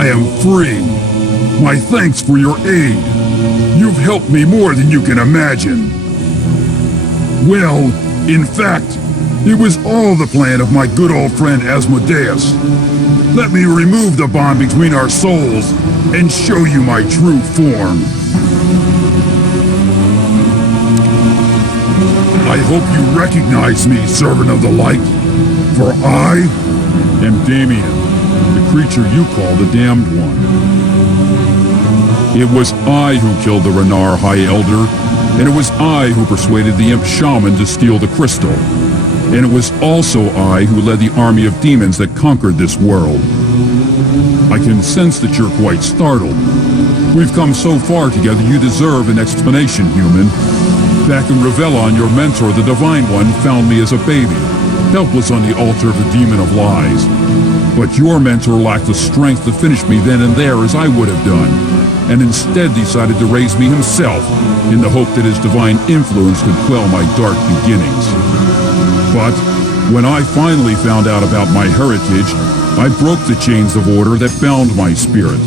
I am free. My thanks for your aid. You've helped me more than you can imagine. Well, in fact, it was all the plan of my good old friend Asmodeus. Let me remove the bond between our souls and show you my true form. I hope you recognize me, Servant of the Light, for I am Damian, the creature you call the Damned One. It was I who killed the Renar High Elder, and it was I who persuaded the Imp Shaman to steal the crystal. And it was also I who led the army of demons that conquered this world. I can sense that you're quite startled. We've come so far together, you deserve an explanation, human. Back in Revellon, your mentor, the Divine One, found me as a baby, helpless on the altar of the Demon of Lies. But your mentor lacked the strength to finish me then and there as I would have done, and instead decided to raise me himself in the hope that his divine influence could quell my dark beginnings. But when I finally found out about my heritage, I broke the chains of order that bound my spirit.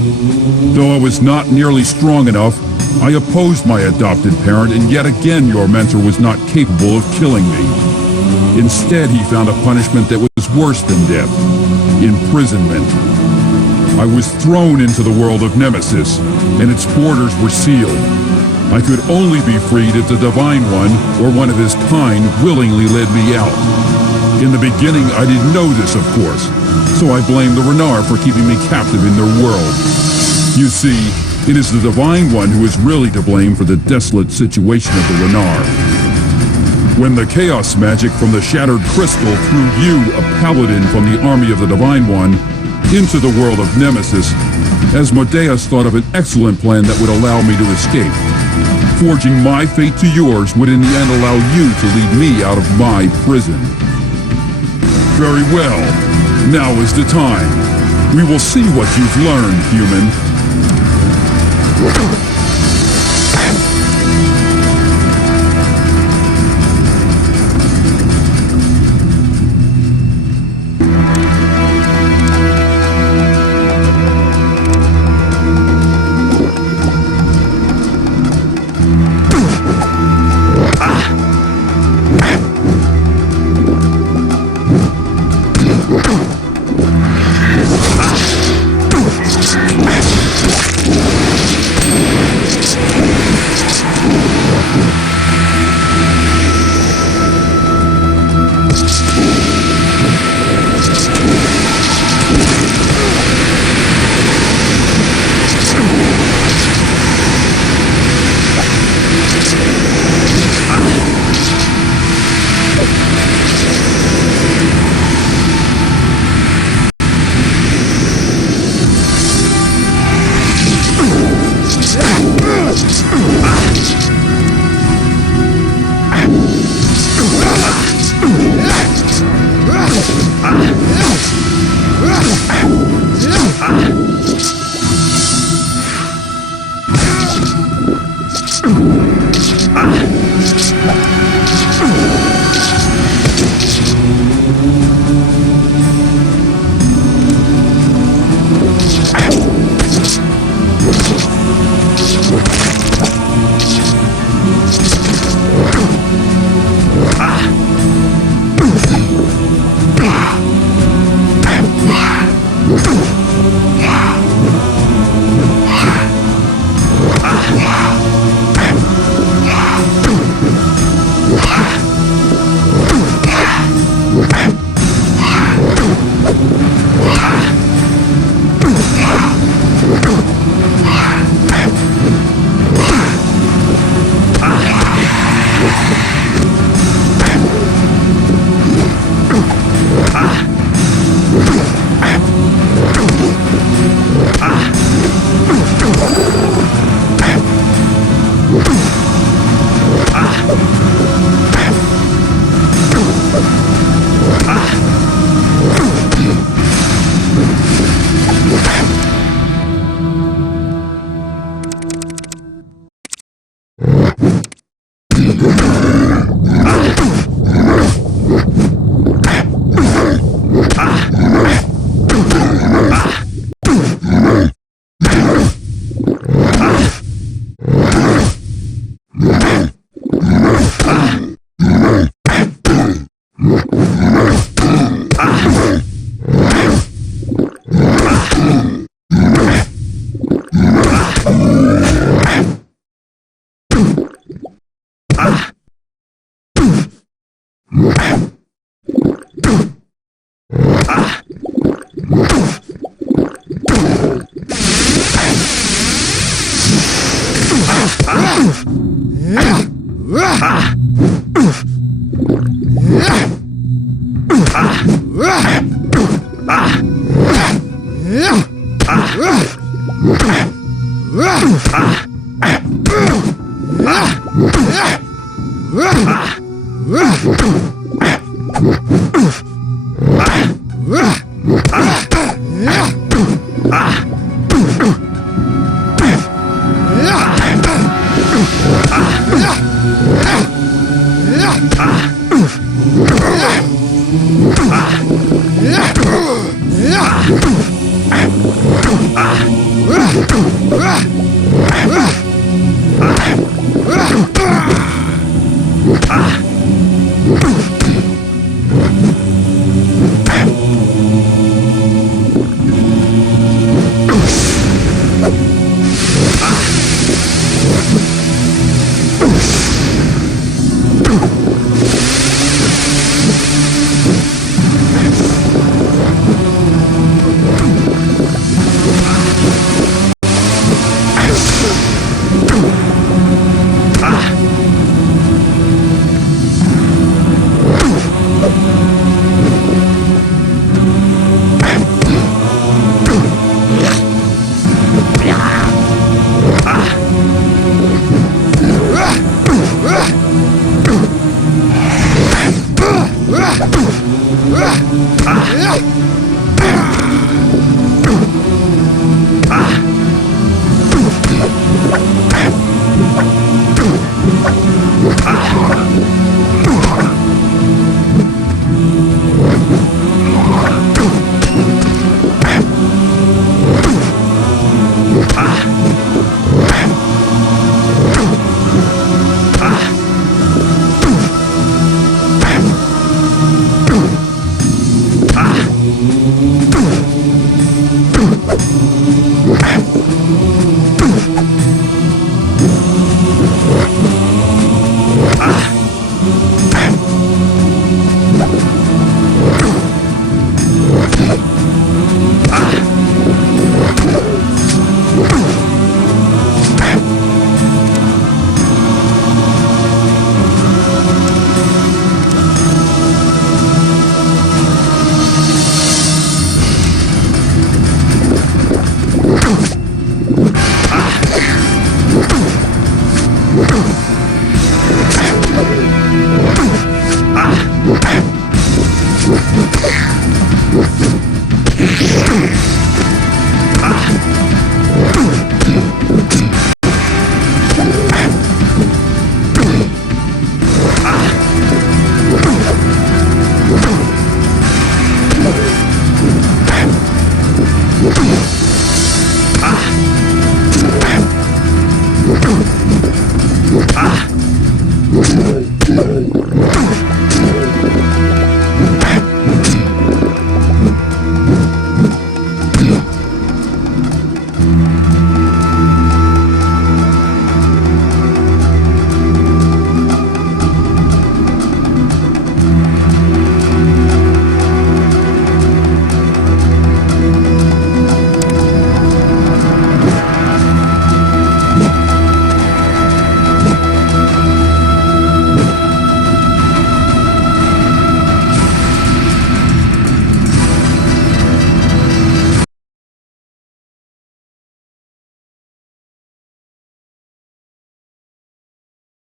Though I was not nearly strong enough, I opposed my adopted parent, and yet again your mentor was not capable of killing me. Instead, he found a punishment that was worse than death: imprisonment. I was thrown into the world of Nemesis, and its borders were sealed. I could only be freed if the Divine One, or one of his kind, willingly led me out. In the beginning, I didn't know this, of course, so I blamed the Renar for keeping me captive in their world. You see, it is the Divine One who is really to blame for the desolate situation of the Renar. When the chaos magic from the shattered crystal threw you, a paladin from the army of the Divine One, into the world of Nemesis, Asmodeus thought of an excellent plan that would allow me to escape. Forging my fate to yours would in the end allow you to lead me out of my prison. Very well. Now is the time. We will see what you've learned, human.